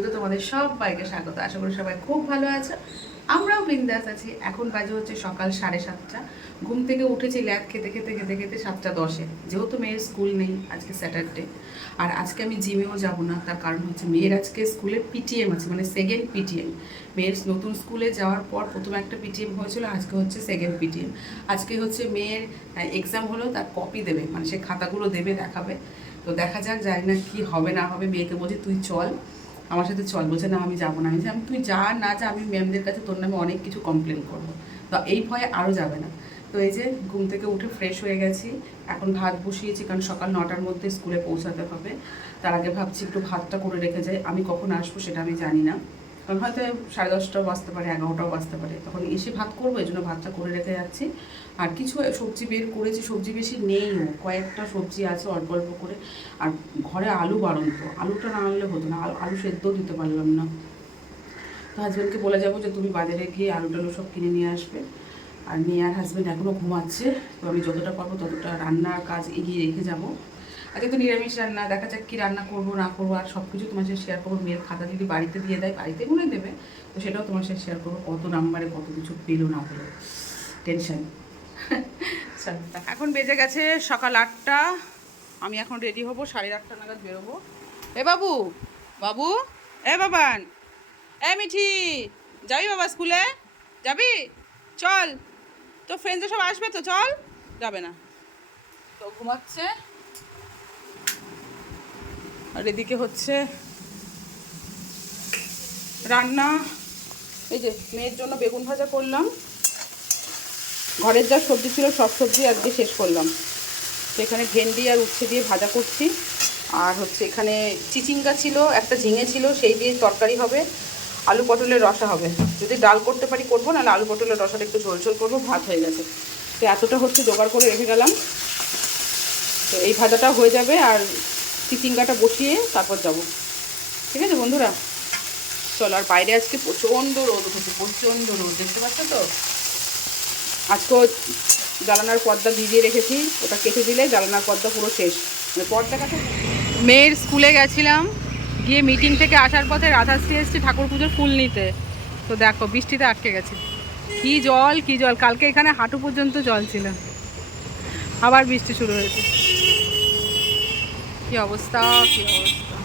ভিডিওতে তোমাদের সবাইকে স্বাগত। আশা করি সবাই খুব ভালো আছো। আমরাও বিন্দাস আছি। এখন বাজে হচ্ছে সকাল সাড়ে সাতটা। ঘুম থেকে উঠেছি ল্যাব খেতে খেতে খেতে খেতে সাতটা দশে। যেহেতু মেয়ের স্কুল নেই আজকে স্যাটারডে। আর আজকে আমি জিমেও যাব না, তার কারণ হচ্ছে মেয়ের আজকে স্কুলে পিটিএম আছে মানে সেকেন্ড পিটিএম। মেয়ের নতুন স্কুলে যাওয়ার পর প্রথমে একটা পিটিএম হয়েছিল, আজকে হচ্ছে সেকেন্ড পিটিএম। আজকে হচ্ছে মেয়ের এক্সাম হলো, তার কপি দেবে মানে সে খাতাগুলো দেবে, দেখাবে। তো দেখা যাক, জানি না কি হবে, না হবে, মেয়েকে বলছি তুই চল। আমার সাথে চল, বলছে, না, আমি যাব না। আমি আমি, তুই যা না যা, আমি ম্যামদের কাছে তোর নামে অনেক কিছু কমপ্লেন করব। তো এই ভয়ে আরও যাবে না। তো এই যে ঘুম থেকে উঠে ফ্রেশ হয়ে গেছি, এখন ভাত বসিয়েছি, কারণ সকাল নটার মধ্যে স্কুলে পৌঁছাতে হবে। তার আগে ভাবছি একটু ভাতটা করে রেখে যাই। আমি কখন আসব সেটা আমি জানি না। হয়তো সাড়ে দশটাও বাজতে পারে, এগারোটাও বাজতে পারে। তখন এসে ভাত করব, এই জন্য ভাতটা করে রেখে যাচ্ছি। আর কিছু সবজি বের করেছি, সবজি বেশি নেইও। কয়েকটা সবজি আছে অল্প অল্প করে। আর ঘরে আলু বাড়ন্ত। আলুটা না আনলে হতো না। আলু সেদ্ধ দিতে পারলাম না। তো হাজব্যান্ডকে বলে যাব যে, তুমি বাজারে গিয়ে আলু টালু সব কিনে নিয়ে আসবে। আর মেয়ে আর হাজব্যান্ড এখনও ঘুমাচ্ছে। তো আমি যতটা পারব ততটা রান্নার কাজ এগিয়ে রেখে যাব। আজকে তো নিরামিষ রান্না দেখা যাক কী রান্না করব না করব আর সব কিছু তোমার সাথে শেয়ার করব। মেয়ের খাতা যদি বাড়িতে দিয়ে দেয় বাড়িতে গুনে দেবে তো সেটাও তোমার সাথে শেয়ার করব কত নাম্বারে কত কিছু পেল না পেল। টেনশন এখন বেজে গেছে সকাল আটটা আমি এখন রেডি হব সাড়ে আটটা নাগাদ বেরোবো। এ বাবু বাবু এ বাবান এ মিঠি যাবি বাবা স্কুলে? যাবি? চল তো ফ্রেন্ডস সব আসবে তো? চল যাবে না। তো ঘুমাচ্ছে? আর এদিকে হচ্ছে রান্না। এই যে মেয়ের জন্য বেগুন ভাজা করলাম। ঘরের যা সবজি ছিল, সব সবজি আজকে শেষ করলাম। তো এখানে ভেন্ডি আর উচ্ছে দিয়ে ভাজা করছি। আর হচ্ছে এখানে চিচিঙ্গা ছিল, একটা ঝিঙে ছিল, সেই দিয়ে তরকারি হবে। আলু পটলের রসা হবে। যদি ডাল করতে পারি করব, নাহলে আলু পটলের রসাটা একটু ঝোল ঝোল করব, ভাত হয়ে গেছে। তো এতটা হচ্ছে জোগাড় করে রেখে গেলাম। তো এই ভাজাটা হয়ে যাবে। আর চিচিঙ্গাটা বসিয়ে তারপর যাব। ঠিক আছে বন্ধুরা? চলো, আর বাইরে আজকে প্রচণ্ড রোদ উঠেছে, প্রচণ্ড রোদ, দেখতে পাচ্ছ তো? আজকেও জ্বালানার পর্দা ভিজিয়ে রেখেছি, ওটা কেটে দিলে জ্বালানার পর্দা পুরো শেষ। মানে পর্দা কাছে মেয়ের স্কুলে গেছিলাম, গিয়ে মিটিং থেকে আসার পথে রাধাশ্রী এসেছি ঠাকুর পুজোর ফুল নিতে। তো দেখো, বৃষ্টিতে আটকে গেছে। কি জল কি জল। কালকে এখানে হাঁটু পর্যন্ত জল ছিল। আবার বৃষ্টি শুরু হয়েছে। কি অবস্থা? কি অবস্থা?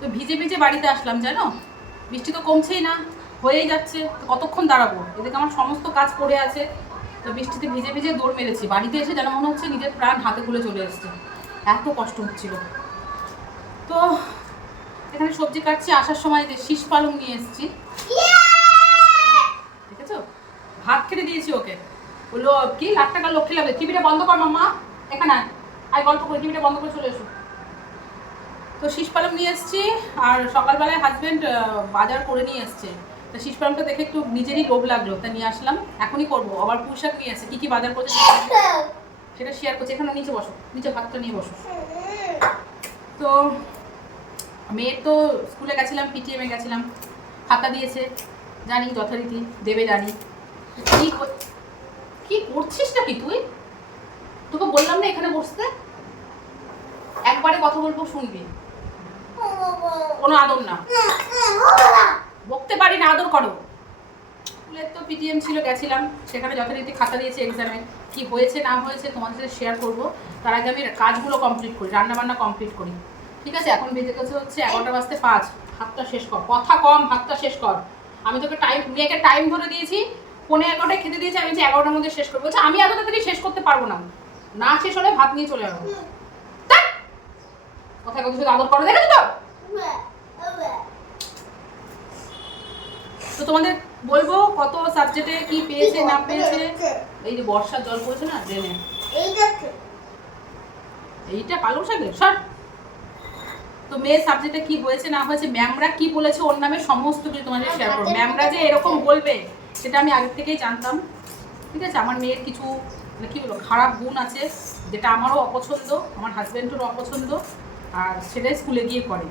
তো ভিজে ভিজে বাড়িতে আসলাম, জানো? বৃষ্টি তো কমছেই না, হয়েই যাচ্ছে। কতক্ষণ দাঁড়াবো? এদিকে আমার সমস্ত কাজ পড়ে আছে। তো বৃষ্টিতে ভিজে ভিজে দৌড় মেরেছি। বাড়িতে এসে যেন মনে হচ্ছে নিজের প্রাণ হাতে খুলে চলে এসছে। এত কষ্ট হচ্ছিল। তো এখানে সবজি কাটছি আসার সময় যে শীষ পালং নিয়ে এসেছি। দেখেছ? ভাত খেতে দিয়েছি ওকে। বলল কি? লাখ টাকার লক্ষ্মী লাগবে টিভিটা বন্ধ কর মাম্মা। এখানে। আয়। গল্প করে। টিভিটা বন্ধ করে চলে এসো। তো শীষ পালং নিয়ে এসেছি আর সকালবেলায় হাজব্যান্ড বাজার করে নিয়ে এসছে। তো শীষ পালংটা দেখে একটু নিজেরই লোভ লাগল। তা নিয়ে আসলাম। এখনই করব। আবার পুঁশাক নিয়ে এসেছে। কী কী বাজার করছে সেটা শেয়ার করছি। এখানে নিচে বসো। নিচে ভাতটা নিয়ে বসো। তো মেয়ের তো স্কুলে গেছিলাম পিটিএমে গেছিলাম। খাতা দিয়েছে, জানি, যথারীতি, দেবে জানি। কি কি করছিস নাকি তুই? তোকে বললাম না এখানে বসতে? একবারে কথা বলব, শুনবি? কোনো আদর না। বকতে পারি না, আদর করো। স্কুলের তো পিটিএম ছিল, গেছিলাম। সেখানে যথারীতি খাতা দিয়েছে এক্সামে কি হয়েছে, না হয়েছে তোমাদের সাথে শেয়ার করব। তার আগে আমি কাজগুলো কমপ্লিট করি রান্না বান্না কমপ্লিট করি। ঠিক আছে এখন বেজে গেছে হচ্ছে এগারোটা বাজতে পাঁচ। ভাতটা শেষ কর। কথা কম ভাতটা শেষ কর। আমি তোকে টাইম মেয়েকে টাইম ধরে দিয়েছি পনেরো এগারোটায় খেতে দিয়েছি আমি যে এগারোটার মধ্যে শেষ করব। বলছে আমি এত তাড়াতাড়ি শেষ করতে পারব না। না শেষ হলে ভাত নিয়ে চলে যাব! কথায় কথা শুধু আদর করে দেখেছ তো? তো তোমাদের বলব কত সাবজেক্টে কি পেয়েছে না পেয়েছে? এই যে বর্ষার জল পড়েছে না ড্রেনে এইটা পালং শাকের? সর। তো মেয়ের সাবজেক্টে কি হয়েছে না হয়েছে ম্যামরা কি বলেছে ওর নামে সমস্ত কিছু তোমাদের শেয়ার করব ম্যামরা যে এরকম বলবে সেটা আমি আগের থেকেই জানতাম। ঠিক আছে? আমার মেয়ের কিছু মানে কী বলব খারাপ গুণ আছে যেটা আমারও অপছন্দ আমার হাজব্যান্ডেরও অপছন্দ আর সেটাই স্কুলে গিয়ে করে।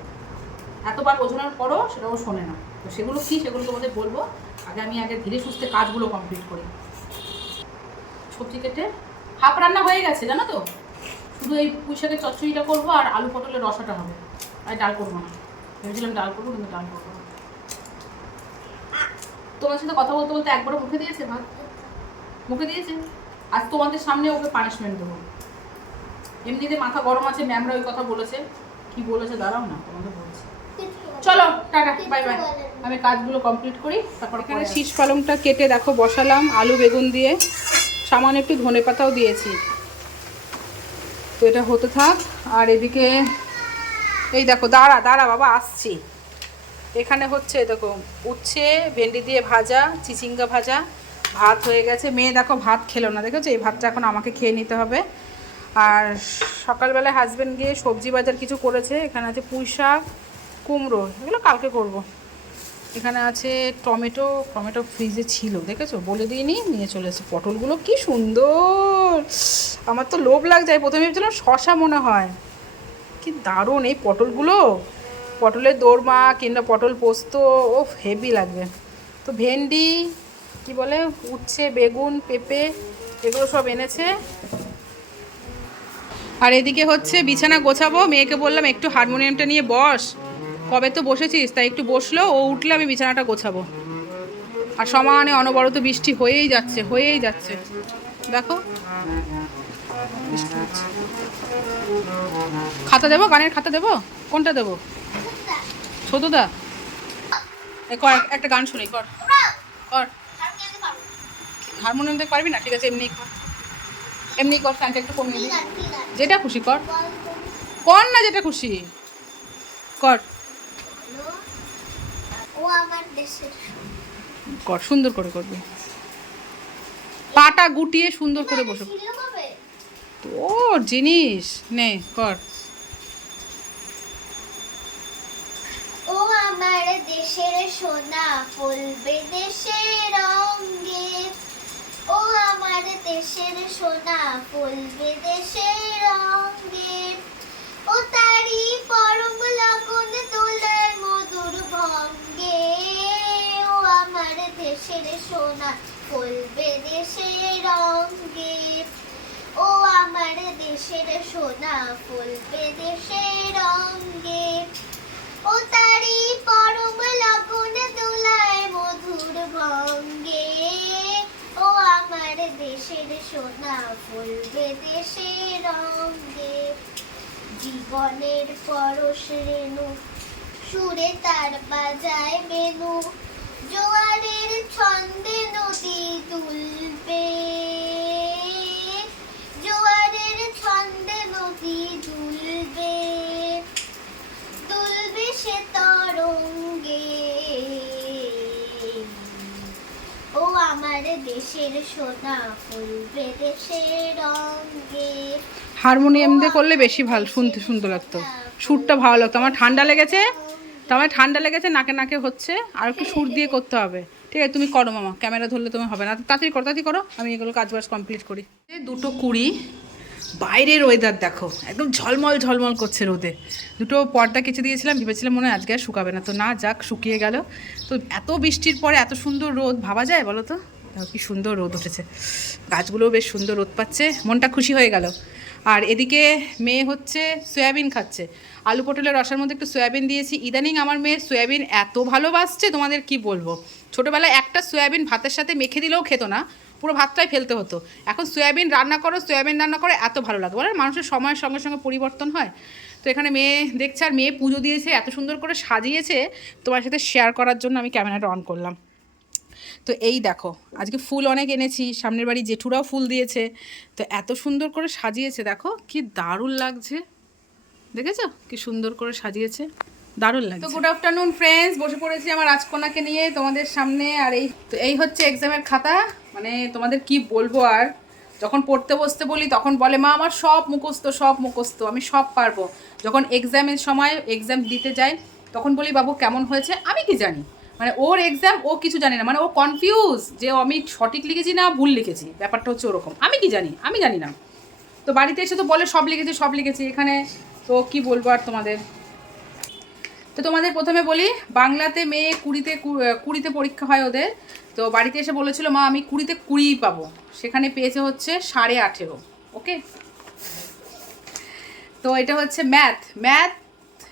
এতবার বোঝানোর পরও সেটাও শোনে না। তো সেগুলো কী সেগুলো তোমাদের বলব। আগে আমি আগে ধীরে সুস্থে কাজগুলো কমপ্লিট করি। সবজি কেটে হাফ রান্না হয়ে গেছে জানো তো? শুধু এই পুঁই শাকের চচ্চড়িটা করব আর আলু পটলের রসাটা হবে। আর ডাল করব না। ভেবেছিলাম ডাল করব কিন্তু ডাল করব না। তোমার সাথে কথা বলতে বলতে একবারও মুখে দিয়েছে ভাত মুখে দিয়েছে? আজ তোমাদের সামনে ওকে পানিশমেন্ট দেবো। এমনিতে মাথা গরম আছে ম্যামরা ওই কথা বলেছে। কি বলেছে দাঁড়াও না তোমাদের বলছি। চলো টাটা বাই বাই আমি কাজগুলো কমপ্লিট করি তারপর এখানে শীষ পালংটা কেটে দেখো বসালাম আলু বেগুন দিয়ে। সামান্য একটু ধনে পাতাও দিয়েছি। তো এটা হতে থাক। আর এদিকে, এই দেখো, দাঁড়া দাঁড়া বাবা, আসছি। এখানে হচ্ছে, দেখো, উচ্ছে, ভেন্ডি দিয়ে ভাজা, চিচিঙ্গা ভাজা, ভাত হয়ে গেছে। মেয়ে দেখো, ভাত খেলো না, দেখেছ? এই ভাতটা এখন আমাকে খেয়ে নিতে হবে। আর সকালবেলায় হাজব্যান্ড গিয়ে সবজি বাজার কিছু করেছে। এখানে আছে পুঁই শাক কুমড়ো, এগুলো কালকে করব। এখানে আছে টমেটো টমেটো ফ্রিজে ছিল, দেখেছ? বলে দিইনি, নিয়ে চলে এসেছে। পটলগুলো কি সুন্দর! আমার তো লোভ লাগছে, আমি প্রথমে ভেবেছিলাম শশা মনে হয়। কি দারুণ এই পটলগুলো! পটলের দোরমা কিংবা পটল পোস্ত ও হেভি লাগবে। তো ভেন্ডি, কি বলে, উচ্ছে, বেগুন, পেঁপে, এগুলো সব এনেছে। আর এদিকে হচ্ছে বিছানা গোছাবো, মেয়েকে বললাম, একটু হারমোনিয়ামটা নিয়ে বস। কবে তো বসেছিস, তাই একটু বসল, ও উঠলে আমি বিছানাটা গোছাবো। আর সমানে অনবরত বৃষ্টি হয়েই যাচ্ছে হয়েই যাচ্ছে। দেখো। খাতা দেবো? গানের খাতা দেবো? কোনটা দেবো? ছোটদা কর, একটা গান শুনি, কর। কর। হারমোনিয়াম পারবি না? ঠিক আছে এমনি কর। এমনি কর ফ্যানটা একটু কমিয়ে দিই। যেটা খুশি কর। কর না যেটা খুশি। কর। আমার দেশের কর সুন্দর করে করবি। পাটা গুটিয়ে সুন্দর করে বসে। ছিল জিনিস। নে কর। ও আমার দেশের সোনা ফলবে দেশের রঙে ও আমার দেশের সোনা ফলবে দেশের রঙে ও তারি পরম লগন দোলার মধুর ভঙ্গে। ও আমার দেশের সোনা ফলবে দেশের রঙে। ও আমার দেশের সোনা ফলবে দেশের রঙে। ও তারি পরম দোলায় মধুর ভঙ্গে। ও আমার দেশের সোনা ফুলবে দেশের রঙ্গে জীবনের পরশ রেণু, সুরে তার বাজায় বেনু জোয়ারের ছন্দে নদী দুলবে। জোয়ারের ছন্দে নদী দুলবে দুলবে সে তরঙ্গে। ও আমার দেশের সোনা ফুলবে দেশের রঙ্গে হারমোনিয়াম দিয়ে করলে বেশি ভালো, শুনতে সুন্দর লাগতো। সুরটা ভালো লাগতো। আমার ঠান্ডা লেগেছে তো আমার ঠান্ডা লেগেছে, নাকে নাকে হচ্ছে। আর একটু সুর দিয়ে করতে হবে। ঠিক আছে, তুমি করো মামা, ক্যামেরা ধরলে তুমি হবে না। তাড়াতাড়ি করো তাড়াতাড়ি করো, আমি এগুলো কাজ বাজ কমপ্লিট করি। দুটো কুড়ি, বাইরের ওয়েদার দেখো, একদম ঝলমল ঝলমল করছে রোদে। দুটো পর্দা কেচে দিয়েছিলাম, ভেবেছিলাম মনে হয় আজকে আর শুকাবে না। তো না, যাক, শুকিয়ে গেল। তো এত বৃষ্টির পরে এত সুন্দর রোদ, ভাবা যায় বলো তো? কি সুন্দর রোদ উঠেছে। গাছগুলোও বেশ সুন্দর রোদ পাচ্ছে, মনটা খুশি হয়ে গেল। আর এদিকে মেয়ে হচ্ছে সয়াবিন খাচ্ছে। আলু পটলের রসার মধ্যে একটু সয়াবিন দিয়েছি। ইদানিং আমার মেয়ের সয়াবিন এত ভালোবাসছে, তোমাদের কি বলব? ছোটোবেলায় একটা সয়াবিন ভাতের সাথে মেখে দিলেও খেতো না, পুরো ভাতটাই ফেলতে হতো। এখন সয়াবিন রান্না করো, সয়াবিন রান্না করে, এত ভালো লাগে। বলে মানুষের সময়ের সঙ্গে সঙ্গে পরিবর্তন হয়। তো এখানে মেয়ে দেখছে আর মেয়ে পুজো দিয়েছে, এত সুন্দর করে সাজিয়েছে। তোমার সাথে শেয়ার করার জন্য আমি ক্যামেরাটা অন করলাম। তো এই দেখো, আজকে ফুল অনেক এনেছি, সামনের বাড়ি জেঠুরাও ফুল দিয়েছে, তো এত সুন্দর করে সাজিয়েছে, দেখো কি দারুণ লাগছে। দেখেছ? কি সুন্দর করে সাজিয়েছে, দারুণ লাগছে। তো গুড আফটারনুন ফ্রেন্ডস বসে পড়েছি আমার রাজকন্যাকে নিয়ে তোমাদের সামনে, আর এই, তো এই হচ্ছে এক্সামের খাতা মানে তোমাদের কি বলব আর, যখন পড়তে বসতে বলি তখন বলে, মা, আমার সব মুখস্থ সব মুখস্থ, আমি সব পারব। যখন এক্সামের সময় এক্সাম দিতে যাই, তখন বলি, বাবু, কেমন হয়েছে? আমি কি জানি? মানে ওর এক্সাম ও কিছু জানে না। মানে ও কনফিউজ যে আমি সঠিক লিখেছি না ভুল লিখেছি। ব্যাপারটা হচ্ছে ওরকম। আমি কি জানি? আমি জানি না। তো বাড়িতে এসে তো বলে সব লিখেছি সব লিখেছি। এখানে তো কি বলব আর তোমাদের? তো তোমাদের প্রথমে বলি, বাংলাতে মেয়ে কুড়িতে কুড়িতে পরীক্ষা হয় ওদের। তো বাড়িতে এসে বলেছিল, মা, আমি কুড়িতে কুড়িই পাবো। সেখানে পেয়েছে হচ্ছে সাড়ে আঠেরো। ওকে তো এটা হচ্ছে ম্যাথ ম্যাথ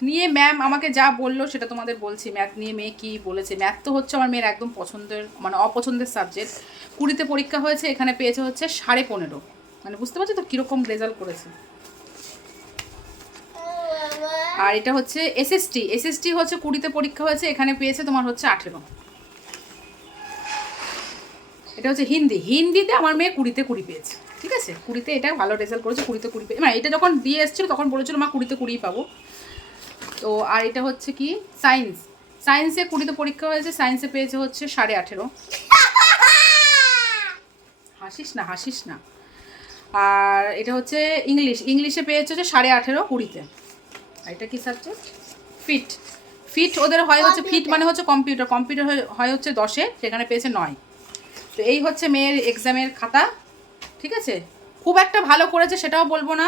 নিয়ে ম্যাম আমাকে যা বলল সেটা তোমাদের বলছি। ম্যাথ নিয়ে মেয়ে কী বলেছে? ম্যাথ তো হচ্ছে আমার মেয়ের একদম পছন্দের মানে অপছন্দের সাবজেক্ট কুড়িতে পরীক্ষা হয়েছে, এখানে পেয়েছে হচ্ছে সাড়ে পনেরো। মানে বুঝতে পারছ তো কীরকম রেজাল্ট করেছে? আর এটা হচ্ছে এসএসটি এসএসটি হচ্ছে কুড়িতে পরীক্ষা হয়েছে, এখানে পেয়েছে তোমার হচ্ছে আঠেরো। এটা হচ্ছে হিন্দি। হিন্দিতে আমার মেয়ে কুড়িতে কুড়ি পেয়েছে। ঠিক আছে? কুড়িতে এটা ভালো রেজাল্ট করেছে, কুড়িতে কুড়ি পেয়ে মানে এটা যখন দিয়ে এসেছিল তখন বলেছিল, মা, কুড়িতে কুড়িই পাবো। তো আর এটা হচ্ছে কি? সায়েন্স সায়েন্সে কুড়িতে পরীক্ষা হয়েছে সায়েন্সে পেয়েছে হচ্ছে সাড়ে আঠেরো। হাসিস না হাসিস না। আর এটা হচ্ছে ইংলিশ ইংলিশে পেয়েছে হচ্ছে সাড়ে আঠেরো কুড়িতে। আর এটা কি সাবজেক্ট ফিট ফিট ওদের হয় হচ্ছে ফিট মানে হচ্ছে কম্পিউটার কম্পিউটার হয় হচ্ছে দশে, সেখানে পেয়েছে নয়। তো এই হচ্ছে মেয়ের এক্সামের খাতা, ঠিক আছে? খুব একটা ভালো করেছে, সেটাও বলব না।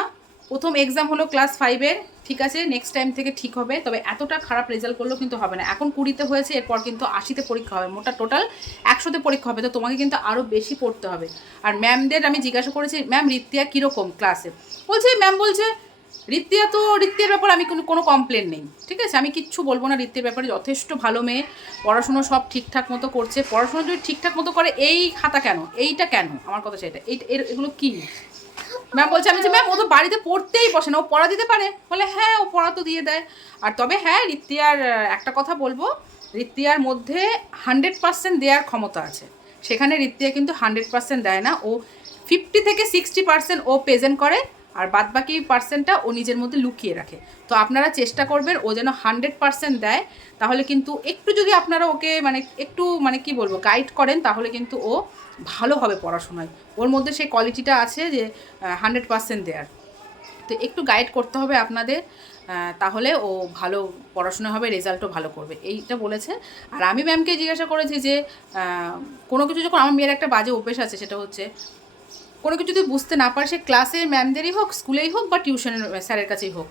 প্রথম এক্সাম হলো ক্লাস ফাইভের ঠিক আছে নেক্সট টাইম থেকে ঠিক হবে। তবে এতটা খারাপ রেজাল্ট করলেও কিন্তু হবে না। এখন কুড়িতে হয়েছে, এরপর কিন্তু আশিতে পরীক্ষা হবে। মোটা টোটাল একশোতে পরীক্ষা হবে। তো তোমাকে কিন্তু আরও বেশি পড়তে হবে। আর ম্যামদের আমি জিজ্ঞাসা করেছি ম্যাম রিত্তিয়া কীরকম ক্লাসে বলছে ম্যাম বলছে রিত্তিয়া তো রিত্তের ব্যাপারে আমি কোনো কোনো কমপ্লেন নেই। ঠিক আছে? আমি কিচ্ছু বলব না। রিত্তের ব্যাপারে যথেষ্ট ভালো মেয়ে। পড়াশুনো সব ঠিকঠাক মতো করছে। পড়াশুনো যদি ঠিকঠাক মতো করে, এই খাতা কেন? এইটা কেন? আমার কথা সেটা। এই এর- এগুলো কি? ম্যাম বলছে, আমি যে ম্যাম ও তো বাড়িতে পড়তেই বসে না, ও পড়া দিতে পারে? বলে হ্যাঁ ও পড়া তো দিয়ে দেয়। আর তবে হ্যাঁ রিত্তিয়ার একটা কথা বলব রিত্তিয়ার মধ্যে হান্ড্রেড পার্সেন্ট দেওয়ার ক্ষমতা আছে। সেখানে রিত্তিয়া কিন্তু হান্ড্রেড পার্সেন্ট দেয় না, ও ফিফটি থেকে সিক্সটি পার্সেন্ট ও প্রেজেন্ট করে। আর বাদবাকি পার্সেন্টটা ও নিজের মধ্যে লুকিয়ে রাখে। তো আপনারা চেষ্টা করবেন ও যেন হান্ড্রেড পার্সেন্ট দেয়, তাহলে কিন্তু একটু যদি আপনারা ওকে মানে একটু মানে কি বলব গাইড করেন, তাহলে কিন্তু ও ভালো হবে পড়াশোনায়। ওর মধ্যে সেই কোয়ালিটিটা আছে যে হান্ড্রেড পার্সেন্ট দেওয়ার তো একটু গাইড করতে হবে আপনাদের তাহলে ও ভালো পড়াশোনা হবে রেজাল্টও ভালো করবে। এইটা বলেছে। আর আমি ম্যামকে জিজ্ঞাসা করেছি যে কোনো কিছু যখন আমার মেয়ের একটা বাজে অভ্যেস আছে, সেটা হচ্ছে কোনো কিছু যদি বুঝতে না পারে, সে ক্লাসের ম্যামদেরই হোক স্কুলেই হোক বা টিউশনের স্যারের কাছেই হোক,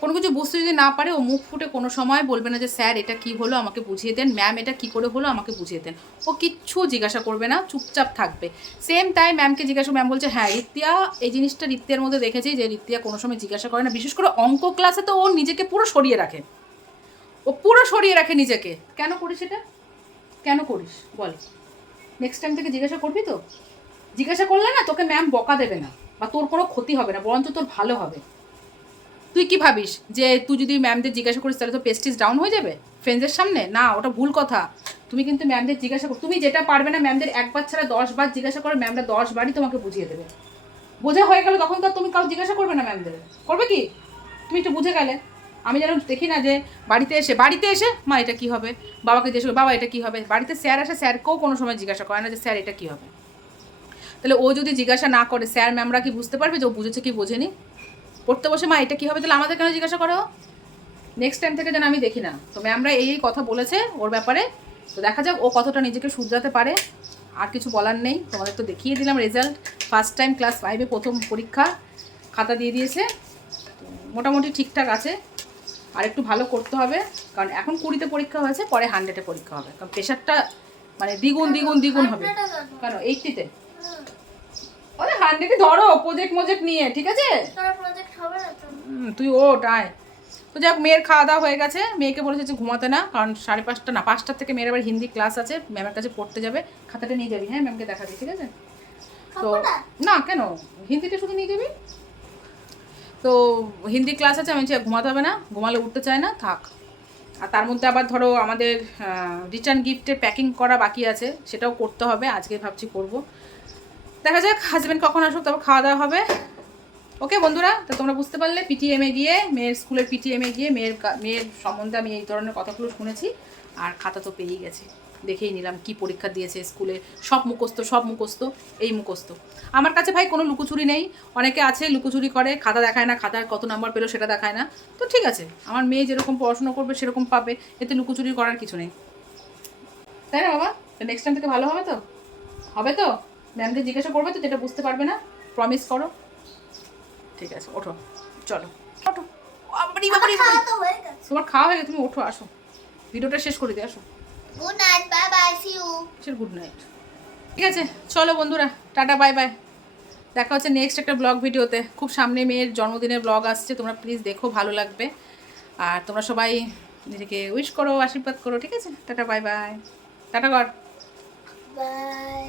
কোনো কিছু বুঝতে যদি না পারে, ও মুখ ফুটে কোনো সময় বলবে না যে, স্যার, এটা কি হলো? আমাকে বুঝিয়ে দেন। ম্যাম এটা কি করে হলো? আমাকে বুঝিয়ে দেন। ও কিচ্ছু জিজ্ঞাসা করবে না, চুপচাপ থাকবে। সেম তাই ম্যামকে জিজ্ঞাসা ম্যাম বলছে হ্যাঁ রিত্তিয়া, এই জিনিসটা রিত্তিয়ার মধ্যে দেখেছি যে, রিত্তিয়া কোনো সময় জিজ্ঞাসা করে না। বিশেষ করে অঙ্ক ক্লাসে তো ও নিজেকে পুরো সরিয়ে রাখে। ও পুরো সরিয়ে রাখে নিজেকে। কেন করিস এটা? কেন করিস? বল। নেক্সট টাইম থেকে জিজ্ঞাসা করবি তো? জিজ্ঞাসা করলে না তোকে ম্যাম বকা দেবে না বা তোর কোনো ক্ষতি হবে না, বরঞ্চ তোর ভালো হবে। তুই কি ভাবিস যে তুই যদি ম্যামদের জিজ্ঞাসা করিস তাহলে তো পেস্টিস ডাউন হয়ে যাবে ফ্রেন্ডসের সামনে? না, ওটা ভুল কথা। তুমি কিন্তু ম্যামদের জিজ্ঞাসা কর তুমি যেটা পারবে না ম্যামদের একবার ছাড়া দশ বার জিজ্ঞাসা করো ম্যামরা দশ বারই তোমাকে বুঝিয়ে দেবে। বোঝা হয়ে গেল তখন তো তুমি কাউ জিজ্ঞাসা করবে না ম্যামদের করবে কি? তুমি একটু বুঝে গেলে। আমি যেন দেখি না যে বাড়িতে এসে বাড়িতে এসে, মা, এটা কি হবে? বাবাকে জিজ্ঞেস বাবা, এটা কি হবে? বাড়িতে স্যার আসে, স্যারকেও কোনো সময় জিজ্ঞাসা করে না যে, স্যার, এটা কি হবে? তাহলে ও যদি জিজ্ঞাসা না করে স্যার ম্যামরা কি বুঝতে পারবে যে ও বুঝেছে কি বোঝেনি? পড়তে বসে মা এটা কী হবে? তাহলে আমাদের কেন জিজ্ঞাসা করো? নেক্সট টাইম থেকে যেন আমি দেখি না। তো ম্যামরা এই এই কথা বলেছে ওর ব্যাপারে। তো দেখা যাক ও কতটা নিজেকে শুধরাতে পারে। আর কিছু বলার নেই। তোমাদের তো দেখিয়ে দিলাম রেজাল্ট ফার্স্ট টাইম ক্লাস ফাইভে প্রথম পরীক্ষা খাতা দিয়ে দিয়েছে। মোটামুটি ঠিকঠাক আছে। আর একটু ভালো করতে হবে। কারণ এখন কুড়িতে পরীক্ষা হয়েছে পরে হান্ড্রেডে পরীক্ষা হবে। কারণ প্রেশারটা মানে দ্বিগুণ দ্বিগুণ দ্বিগুণ হবে। কেন? এইটিতে ওরে হান্ড্রেডে ধরো প্রজেক্ট মজেক্ট নিয়ে ঠিক আছে? তুই ওট আয়। তো যাক মেয়ের খাওয়া দাওয়া হয়ে গেছে। মেয়েকে বলেছে যে ঘুমাতে না কারণ সাড়ে পাঁচটা না পাঁচটার থেকে মেয়ের আবার হিন্দি ক্লাস আছে। ম্যামের কাছে পড়তে যাবে খাতাটা নিয়ে যাবি হ্যাঁ? ম্যামকে দেখাবি ঠিক আছে? তো না? কেন? হিন্দিটা শুধু নিয়ে যাবি? তো হিন্দি ক্লাস আছে আমি ঘুমাতে হবে না ঘুমালে উঠতে চায় না থাক। আর তার মধ্যে আবার ধরো আমাদের রিটার্ন গিফটের প্যাকিং করা বাকি আছে সেটাও করতে হবে আজকে ভাবছি করব। দেখা যাক হাজব্যান্ড কখন আসুক, তারপর খাওয়া দাওয়া হবে। ওকে বন্ধুরা, তো তোমরা বুঝতে পারলে পিটিএমে গিয়ে, মেয়ের স্কুলের পিটিএমে গিয়ে মেয়ের মেয়ের সম্বন্ধে আমি এই ধরনের কথাগুলো শুনেছি, আর খাতা তো পেয়েই গেছে। দেখেই নিলাম কি পরীক্ষা দিয়েছে স্কুলে সব মুখস্থ সব মুখস্থ, এই মুখস্থ। আমার কাছে ভাই কোনো লুকোচুরি নেই। অনেকে আছে, লুকোচুরি করে, খাতা দেখায় না, খাতার কত নাম্বার পেল সেটা দেখায় না। তো ঠিক আছে, আমার মেয়ে যেরকম পড়াশোনা করবে, সেরকম পাবে। এতে লুকোচুরি করার কিছু নেই। তাই না বাবা? নেক্সট টাইম থেকে ভালো হবে তো? হবে তো? ম্যামদের জিজ্ঞাসা করবে তো যেটা বুঝতে পারবে না প্রমিস করো। ঠিক আছে ওঠো। চলো। ওঠো। তোমার খাওয়া হয়ে গেছে তুমি ওঠো আসো। ভিডিওটা শেষ করে দিয়ে আসো। Good night bye bye see you good night ঠিক আছে চলো বন্ধুরা টাটা বাই বাই দেখা হচ্ছে নেক্সট একটা ব্লগ ভিডিওতে। খুব সামনে মেয়ের জন্মদিনের ব্লগ আসছে তোমরা প্লিজ দেখো ভালো লাগবে। আর তোমরা সবাই নিজেকে উইশ করো আশীর্বাদ করো ঠিক আছে? টাটা বাই বাই টাটা কর বাই